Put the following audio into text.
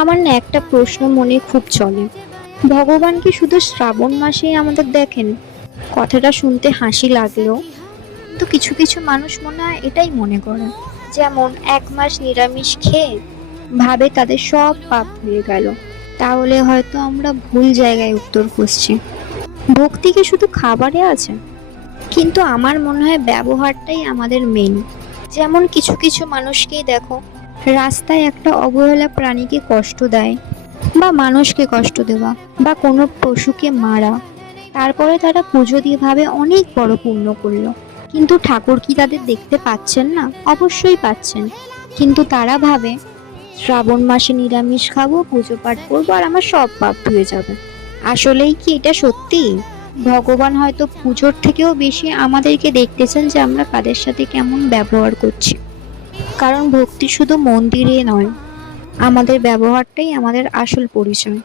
আমার না একটা প্রশ্ন মনে খুব চলে, ভগবান কি শুধু শ্রাবণ মাসেই আমাদের দেখেন? কথাটা শুনতে হাসি লাগলেও কিন্তু কিছু কিছু মানুষ মনে হয় এটাই মনে করে। যেমন 1 মাস নিরামিষ খেয়ে ভাবে তাদের সব পাপ ধুয়ে গেল। তাহলে হয়তো আমরা ভুল জায়গায় উত্তর খুঁজছি। ভক্তি কি শুধু খাবারে আছে? কিন্তু আমার মনে হয় ব্যবহারটাই আমাদের মেন। যেমন কিছু কিছু মানুষকেই দেখো, রাস্তায় একটা অবহেলা প্রাণীকে কষ্ট দেয়, বা মানুষকে কষ্ট দেওয়া, বা কোনো পশুকে মারা, তারপরে তারা পুজো দিয়ে ভাবে অনেক বড় পুণ্য করলো। কিন্তু ঠাকুর কি তাদের দেখতে পাচ্ছেন না? অবশ্যই পাচ্ছেন। কিন্তু তারা ভাবে শ্রাবণ মাসে নিরামিষ খাবো, পুজো পাঠ করবো, আর আমার সব পাপ ধুয়ে যাবে। আসলেই কি এটা সত্যি? ভগবান হয়তো পুজোর থেকেও বেশি আমাদেরকে দেখতেছেন যে আমরা কাদের সাথে কেমন ব্যবহার করছি। কারণ ভক্তি শুধু মন্দিরে নয়, আমাদের ব্যবহারটাই আমাদের আসল পরিচয়।